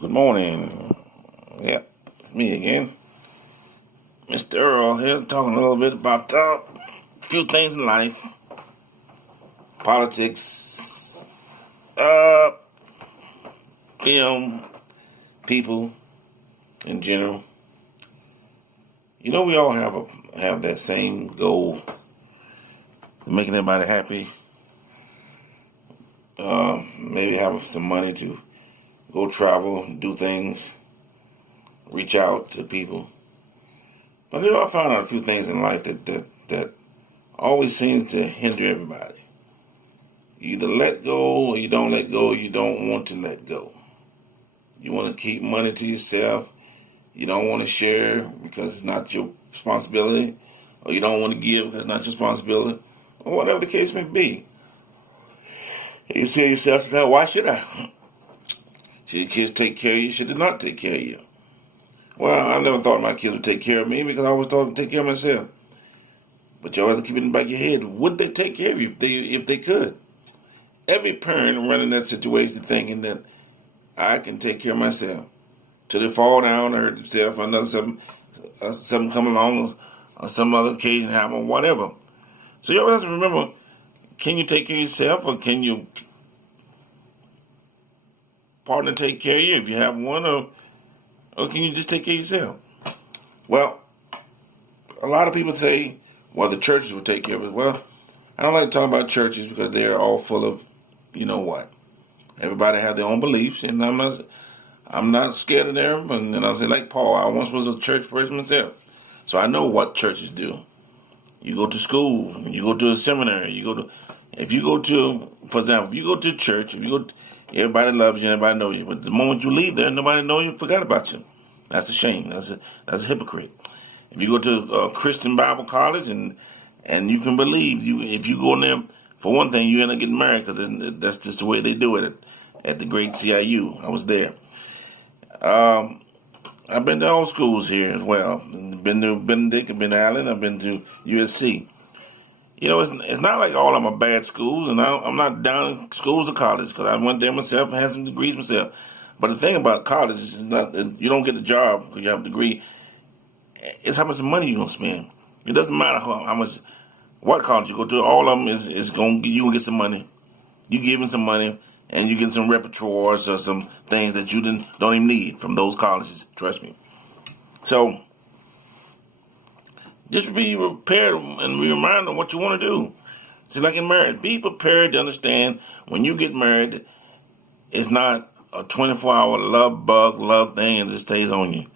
Good morning. Yeah, it's me again. Mr. Earl here, talking a little bit about a few things in life. Politics, film, people in general. You know, we all have that same goal, making everybody happy. Maybe have some money to go travel, do things, reach out to people. But I found out a few things in life that always seems to hinder everybody. You either let go or you don't let go, or you don't want to let go. You want to keep money to yourself. You don't want to share because it's not your responsibility, or you don't want to give because it's not your responsibility, or whatever the case may be. You say to yourself, now, why should I? Should your kids take care of you? Should they not take care of you? Well, I never thought my kids would take care of me because I always thought they'd take care of myself. But you always keep it in the back of your head. Would they take care of you if they could? Every parent running that situation thinking that I can take care of myself. Till they fall down or hurt themselves or another something come along or some other occasion happen or whatever. So you always have to remember, can you take care of yourself or can your partner take care of you if you have one, or can you just take care of yourself? Well, a lot of people say, well, the churches will take care of it. Well, I don't like to talk about churches because they're all full of, you know what. Everybody have their own beliefs, and I'm not scared of them. And I'm saying, like Paul, I once was a church person myself, so I know what churches do. You go to school, you go to a seminary, if you go to, for example, if you go to church, everybody loves you, everybody knows you. But the moment you leave there, nobody knows you, forgot about you. That's a shame. That's a hypocrite. If you go to a Christian Bible college and you can believe, if you go in there, for one thing, you end up getting married because that's just the way they do it at the great CIU. I was there. I've been to all schools here as well. Been to Benedict, I've been to Allen, I've been to USC. You know, it's not like all of them are bad schools, and I'm not down in schools or colleges because I went there myself and had some degrees myself. But the thing about college is not you don't get the job because you have a degree. It's how much money you're going to spend. It doesn't matter how much, what college you go to. All of them is going to, you going to get some money. You give them some money, and you get some repertoires or some things that you don't even need from those colleges. Trust me. So, just be prepared and be reminded of what you want to do. Just like in marriage. Be prepared to understand when you get married, it's not a 24-hour love thing and it just stays on you.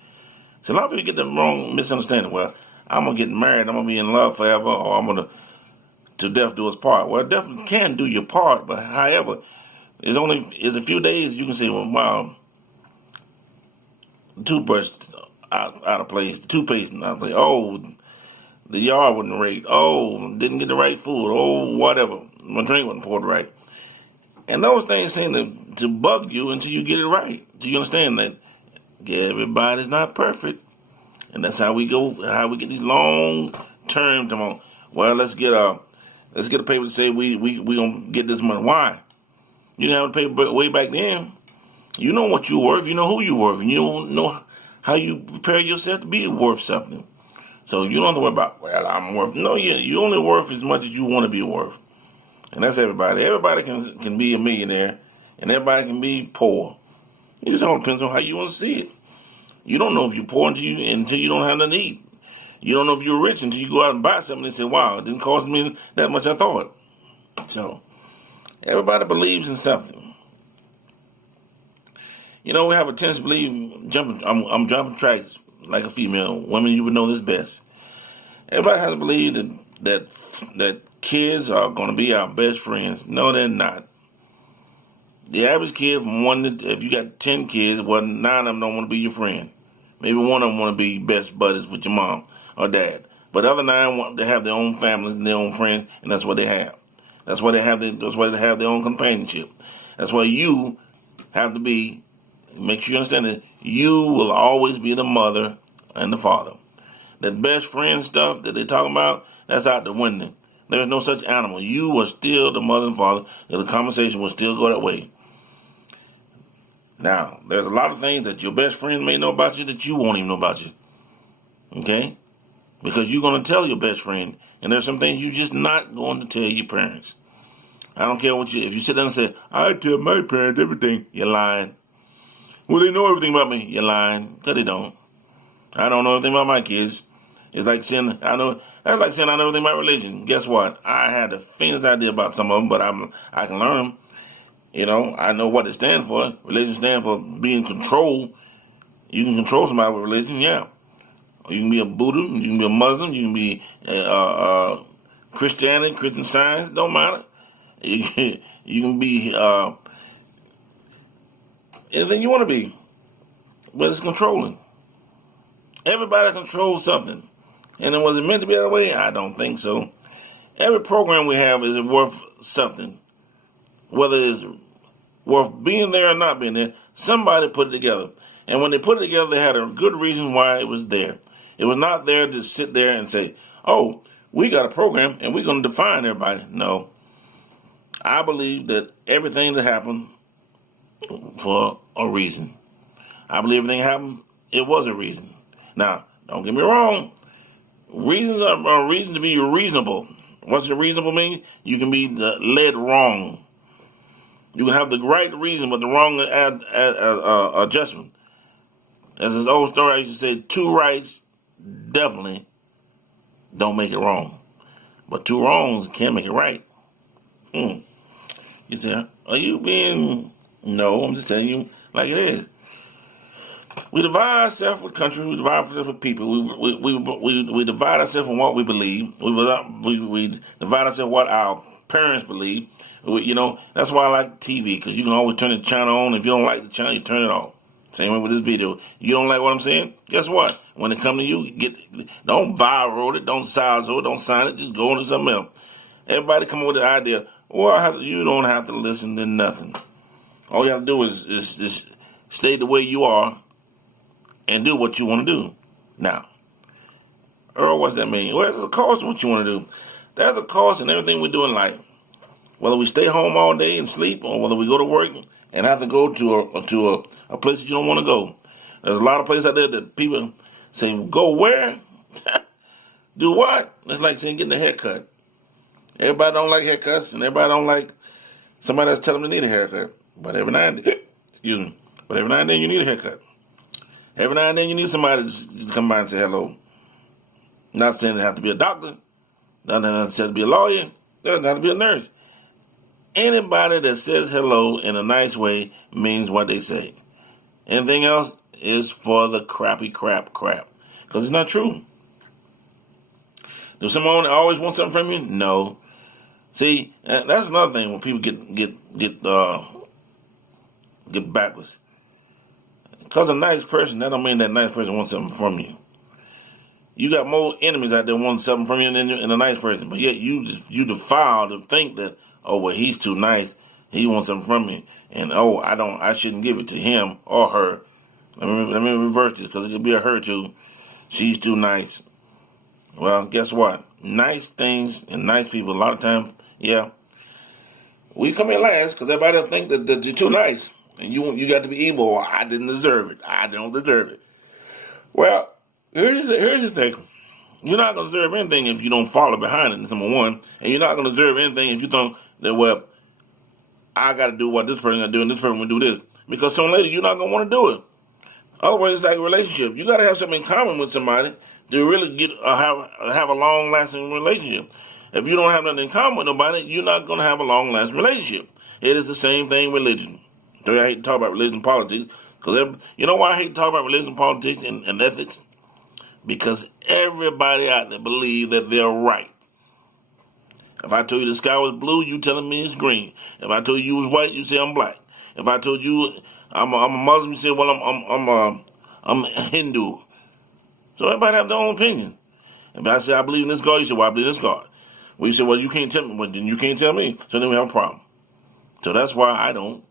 So a lot of people get the wrong misunderstanding. Well, I'm going to get married, I'm going to be in love forever, or I'm going to death do us part. Well, death can do your part, but however, it's a few days you can say, well, wow, the toothbrush out of place, the toothpaste out of place, oh, the yard wasn't right. Oh, didn't get the right food. Oh, whatever. My drink wasn't poured right. And those things seem to bug you until you get it right. Do you understand that everybody's not perfect? And that's how we get these long terms. Well, let's get a paper to say we gonna get this money. Why? You didn't have a paper way back then. You know what you're worth. You know who you're worth. And you don't know how you prepare yourself to be worth something. So you don't have to worry about, well, I'm worth. No, you only worth as much as you want to be worth. And that's everybody. Everybody can be a millionaire, and everybody can be poor. It just all depends on how you want to see it. You don't know if you're poor until you don't have nothing to eat. You don't know if you're rich until you go out and buy something and say, wow, it didn't cost me that much I thought. So everybody believes in something. You know, we have a tendency to believe I'm jumping tracks like a female. Women, you would know this best. Everybody has to believe that kids are going to be our best friends. No, they're not. The average kid if you got 10 kids, well, 9 of them don't want to be your friend. Maybe one of them want to be best buddies with your mom or dad. But the other 9 want to have their own families and their own friends, and that's what they have. That's why they have their own companionship. That's why you have to make sure you understand that you will always be the mother and the father. That best friend stuff that they're talking about, that's out the window. There's no such animal. You are still the mother and father, and the conversation will still go that way. Now, there's a lot of things that your best friend may know about you that you won't even know about you. Okay? Because you're going to tell your best friend, and there's some things you're just not going to tell your parents. I don't care if you sit down and say, I tell my parents everything, you're lying. Well, they know everything about me, you're lying. Because they don't. I don't know everything about my kids. It's like saying, that's like saying I know everything about religion. Guess what? I had the faintest idea about some of them, but I can learn them. I know what it stands for. Religion stands for being controlled. You can control somebody with religion, yeah. You can be a Buddha, you can be a Muslim, you can be Christianity, Christian Science, don't matter. You can be anything you want to be, but it's controlling. Everybody controls something. And was it meant to be that way? I don't think so. Every program we have is worth something. Whether it's worth being there or not being there, somebody put it together. And when they put it together, they had a good reason why it was there. It was not there to sit there and say, oh, we got a program and we're going to define everybody. No. I believe that everything that happened for a reason. I believe everything happened, it was a reason. Now, don't get me wrong. Reasons are reasons to be reasonable. What's a reasonable mean? You can be led wrong. You can have the right reason, but the wrong adjustment. As this old story I used to say, two rights definitely don't make it wrong. But two wrongs can make it right. You say, are you being... No, I'm just telling you like it is. We divide ourselves with countries. We divide ourselves with people. We divide ourselves on what we believe. We divide ourselves what our parents believe. That's why I like TV, because you can always turn the channel on. If you don't like the channel, you turn it off. Same way with this video. You don't like what I'm saying? Guess what? When it comes to you, don't viral it, don't size it, don't sign it. Just go into something else. Everybody come up with the idea. Well, you don't have to listen to nothing. All you have to do is stay the way you are and do what you want to do. Now, Earl, what's that mean? Well, there's a cost in what you want to do. There's a cost in everything we do in life. Whether we stay home all day and sleep, or whether we go to work and have to go to a place that you don't want to go. There's a lot of places out there that people say, go where? Do what? It's like saying getting a haircut. Everybody don't like haircuts, and everybody don't like somebody that's telling them they need a haircut. But every now and then, you need a haircut. Every now and then you need somebody to just come by and say hello. Not saying they have to be a doctor. Not saying to be a lawyer. Doesn't have to be a nurse. Anybody that says hello in a nice way means what they say. Anything else is for the crappy crap. Because it's not true. Does someone always want something from you? No. See, that's another thing when people get backwards. Because a nice person, that don't mean that nice person wants something from you. You got more enemies out there wanting something from you than a nice person. But yet you defile to think that, oh, well, he's too nice. He wants something from me. And, I shouldn't give it to him or her. Let me reverse this, because it could be a her too. She's too nice. Well, guess what? Nice things and nice people, a lot of times, yeah. We come in last because everybody will think that you're too nice. And you got to be evil. Or, I didn't deserve it. I don't deserve it. Well, here's the thing. You're not going to deserve anything if you don't follow behind it, number one. And you're not going to deserve anything if you think that, well, I got to do what this person got to do and this person will do this. Because sooner or later, you're not going to want to do it. Otherwise, it's like a relationship. You got to have something in common with somebody to really have a long-lasting relationship. If you don't have nothing in common with nobody, you're not going to have a long-lasting relationship. It is the same thing with religion. So I hate to talk about religion and politics. Because you know why I hate to talk about religion, politics, and ethics? Because everybody out there believes that they're right. If I told you the sky was blue, you telling me it's green. If I told you was white, you say I'm black. If I told you I'm a Muslim, you say, well, I'm Hindu. So everybody have their own opinion. If I say I believe in this God, you say, well, I believe in this God. Well, you say, well, you can't tell me. Well, then you can't tell me. So then we have a problem. So that's why I don't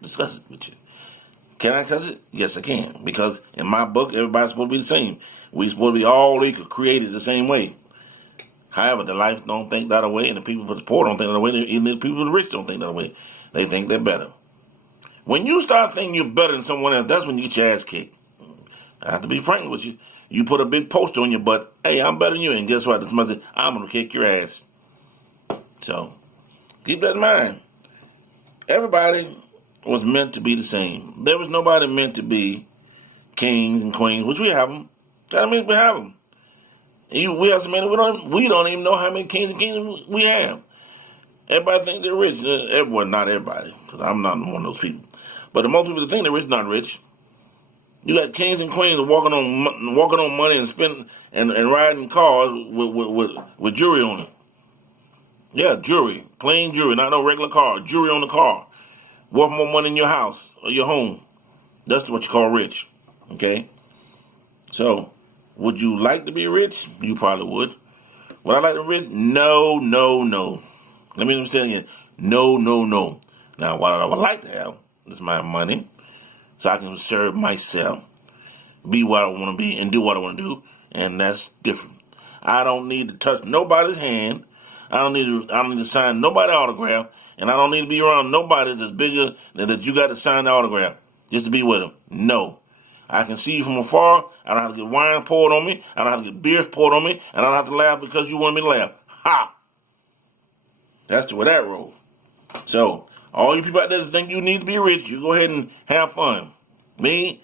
discuss it with you. Can I discuss it? Yes, I can. Because in my book, everybody's supposed to be the same. We supposed to be all equal, created the same way. However, the life don't think that way, and the people for the poor don't think that way, even the people for the rich don't think that way. They think they're better. When you start thinking you're better than someone else, that's when you get your ass kicked. I have to be frank with you. You put a big poster on your butt, hey, I'm better than you, and guess what? Somebody said, I'm going to kick your ass. So, keep that in mind. Everybody was meant to be the same. There was nobody meant to be kings and queens, which we have them. That means we have them. And we have so many, we don't even know how many kings and queens we have. Everybody think they're rich. Well, not everybody, because I'm not one of those people. But the most people that think they're rich, not rich. You got kings and queens walking on money and spending and riding cars with jewelry on it. Yeah, jewelry, plain jewelry, not no regular car. Jewelry on the car, worth more money in your house or your home. That's what you call rich. Okay. So, would you like to be rich? You probably would. Would I like to be rich? No, no, no. Let me say it again. No, no, no. Now, what I would like to have is my money, so I can serve myself, be what I want to be, and do what I want to do, and that's different. I don't need to touch nobody's hand. I don't need to sign nobody's autograph, and I don't need to be around nobody that's bigger than that you got to sign the autograph just to be with them. No. I can see you from afar. I don't have to get wine poured on me. I don't have to get beer poured on me. And I don't have to laugh because you want me to laugh. Ha! That's the way that rolls. So, all you people out there that think you need to be rich, you go ahead and have fun. Me,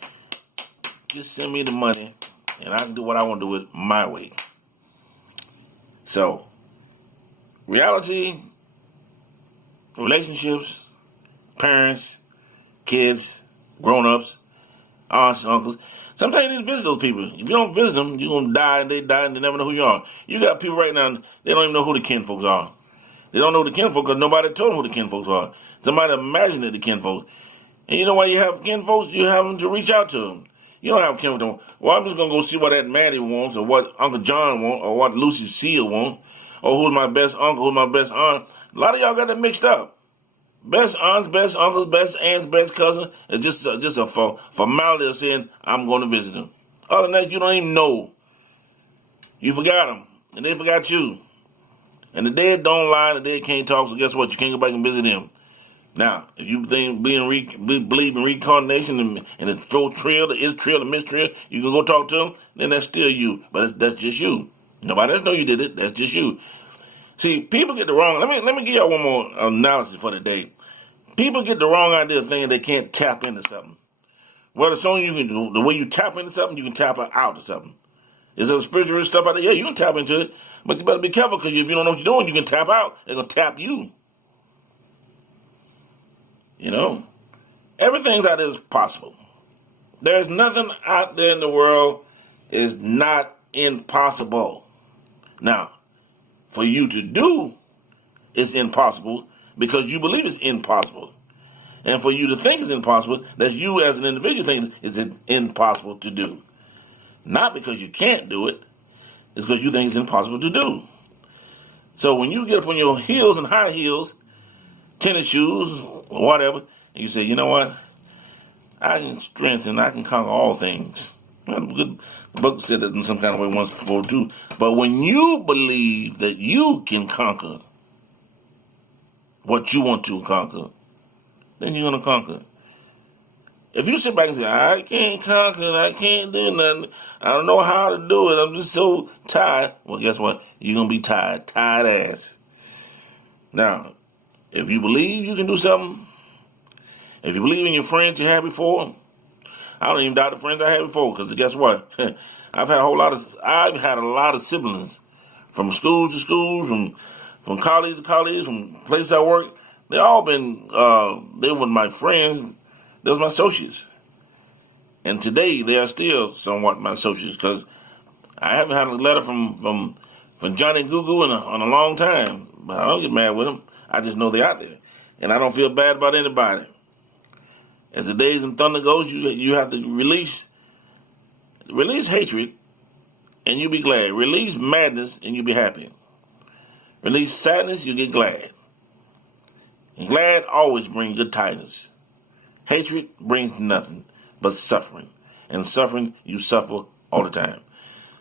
just send me the money, and I can do what I want to do with my way. So, reality, relationships, parents, kids, grown-ups, aunts and uncles. Sometimes you need to visit those people. If you don't visit them, you're going to die, and they never know who you are. You got people right now, they don't even know who the kinfolks are. They don't know who the kinfolks because nobody told them who the kinfolks are. Somebody imagined it, the kinfolks. And you know why you have kinfolks? You have them to reach out to them. You don't have kinfolks. Well, I'm just going to go see what Aunt Maddie wants, or what Uncle John wants, or what Lucy Seal wants, or who's my best uncle, who's my best aunt. A lot of y'all got that mixed up. Best aunts, best uncles, best aunts, best cousins. It's just a formality of saying, I'm going to visit them. Other than that, you don't even know. You forgot them, and they forgot you. And the dead don't lie, the dead can't talk, so guess what? You can't go back and visit them. Now, if you believe in reincarnation and the trill, the is-trill, the mistrill, you can go talk to them, then that's still you. But that's just you. Nobody else know you did it. That's just you. See, people get the wrong. Let me give y'all one more analysis for the day. People get the wrong idea of thinking they can't tap into something. Well, it's only you can do. The way you tap into something, you can tap out to something. Is there spiritual stuff out there? Yeah, you can tap into it, but you better be careful because if you don't know what you're doing, you can tap out. They're gonna tap you. You know, everything out there is possible. There's nothing out there in the world is not impossible. Now, for you to do, it's impossible because you believe it's impossible. And for you to think it's impossible, that's you as an individual think it's impossible to do. Not because you can't do it, it's because you think it's impossible to do. So when you get up on your heels and high heels, tennis shoes, or whatever, and you say, you know what? I can strengthen, I can conquer all things. Well, the book said that in some kind of way once before too. But when you believe that you can conquer what you want to conquer, then you're going to conquer. If you sit back and say, I can't conquer, I can't do nothing, I don't know how to do it, I'm just so tired, well, guess what? You're going to be tired ass. Now, if you believe you can do something, if you believe in your friends you had before, I don't even doubt the friends I had before, because guess what? I've had a lot of siblings, from schools to schools, from college to college, from places I work. They all been, they were my friends, they was my associates. And today, they are still somewhat my associates, because I haven't had a letter from Johnny Goo in a long time. But I don't get mad with them. I just know they're out there. And I don't feel bad about anybody. As the days and thunder goes, you have to release hatred, and you'll be glad. Release madness, and you'll be happy. Release sadness, you get glad. And glad always brings good tidings. Hatred brings nothing but suffering. And suffering, you suffer all the time.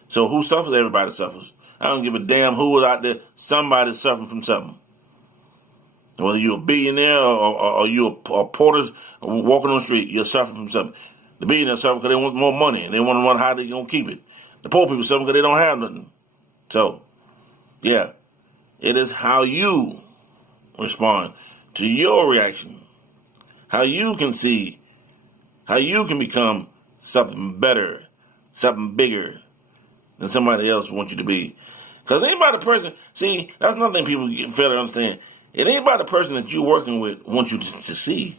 So who suffers? Everybody suffers. I don't give a damn who is out there. Somebody's suffering from something. Whether you're a billionaire or you're a porter walking on the street, you're suffering from something. The billionaires suffer because they want more money and they want to run how they're going to keep it. The poor people suffer because they don't have nothing. So, yeah, it is how you respond to your reaction, how you can see, how you can become something better, something bigger than somebody else wants you to be. Because ain't about the person, see, that's another thing people fail to understand. It ain't about the person that you're working with wants you to succeed.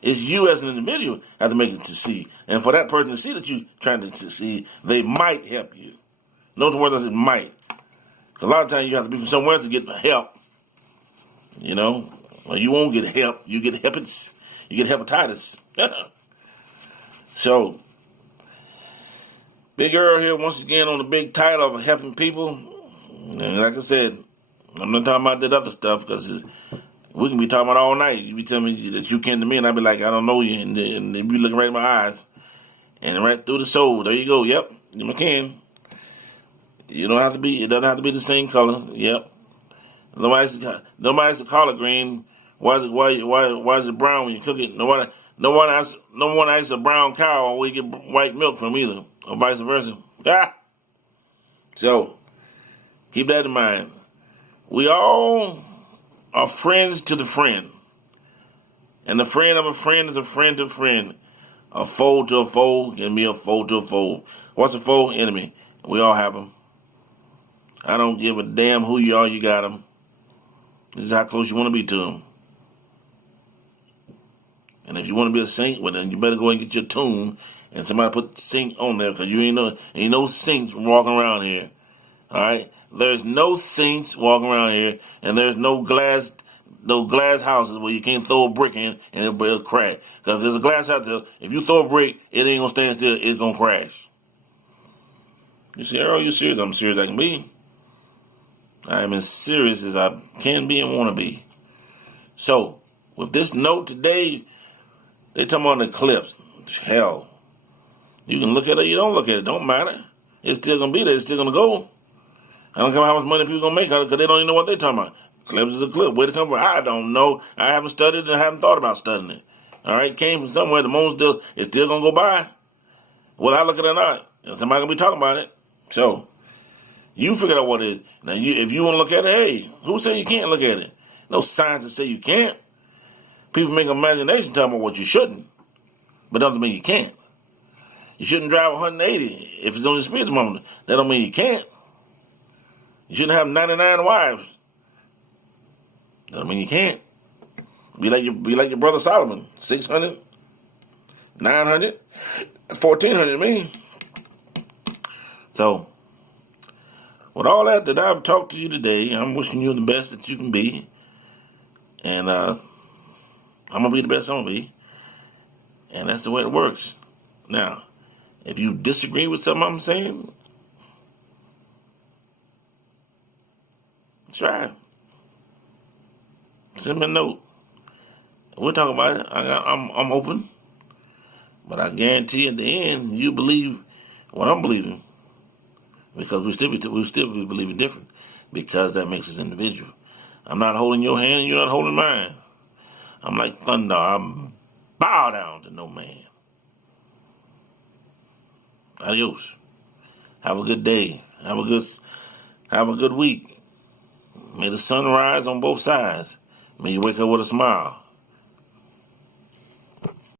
It's you as an individual have to make it succeed. And for that person to see that you're trying to succeed, they might help you. Notice the word I said might. A lot of times you have to be from somewhere to get help. You know? Well, you won't get help. You get hepatitis. You get hepatitis. So, Big Earl here once again on the big title of helping people. And like I said, I'm not talking about that other stuff because we can be talking about all night. You be telling me that you kin to me, and I be like, I don't know you, and they be looking right in my eyes, and right through the soul. There you go. Yep, you can. You don't have to be. It doesn't have to be the same color. Yep. Nobody has to call it green. Why is it brown when you cook it? No one asks a brown cow where you get white milk from either, or vice versa. Ah. So keep that in mind. We all are friends to the friend. And the friend of a friend is a friend to a friend. A foe to a foe can be a foe to a foe. What's a foe? Enemy. We all have them. I don't give a damn who you are, you got them. This is how close you want to be to them. And if you want to be a saint, well then you better go and get your tune and somebody put saint on there because you ain't no saints walking around here. Alright? There's no saints walking around here, and there's no glass houses where you can't throw a brick in and it'll crash. Because if there's a glass house there, if you throw a brick, it ain't gonna stand still, it's gonna crash. You say, Earl, you serious? I'm serious I can be. I am as serious as I can be and want to be. So, with this note today, they talking about an eclipse. Hell, you can look at it, you don't look at it, don't matter. It's still gonna be there, it's still gonna go. I don't care how much money people going to make out of it because they don't even know what they're talking about. Eclipse is a clip. Where it come from? I don't know. I haven't studied it and I haven't thought about studying it. All right? It came from somewhere. The moon it's still going to go by. Whether I look at it or not. Somebody going to be talking about it. So, you figure out what it is. Now, if you want to look at it, hey, who said you can't look at it? No scientists say you can't. People make imagination talking about what you shouldn't. But doesn't mean you can't. You shouldn't drive 180 if it's on your speed moment. That don't mean you can't. You shouldn't have 99 wives. Doesn't mean you can't. Be like your brother Solomon. 600, 900, 1,400 me. So, with all that I've talked to you today, I'm wishing you the best that you can be. And I'm going to be the best I'm going to be. And that's the way it works. Now, if you disagree with something I'm saying, try it. Send me a note. We'll talk about it. I'm open. But I guarantee at the end, you believe what I'm believing. Because we still be believing different. Because that makes us individual. I'm not holding your hand, you're not holding mine. I'm like thunder. I bow down to no man. Adios. Have a good day. Have a good week. May the sun rise on both sides. May you wake up with a smile.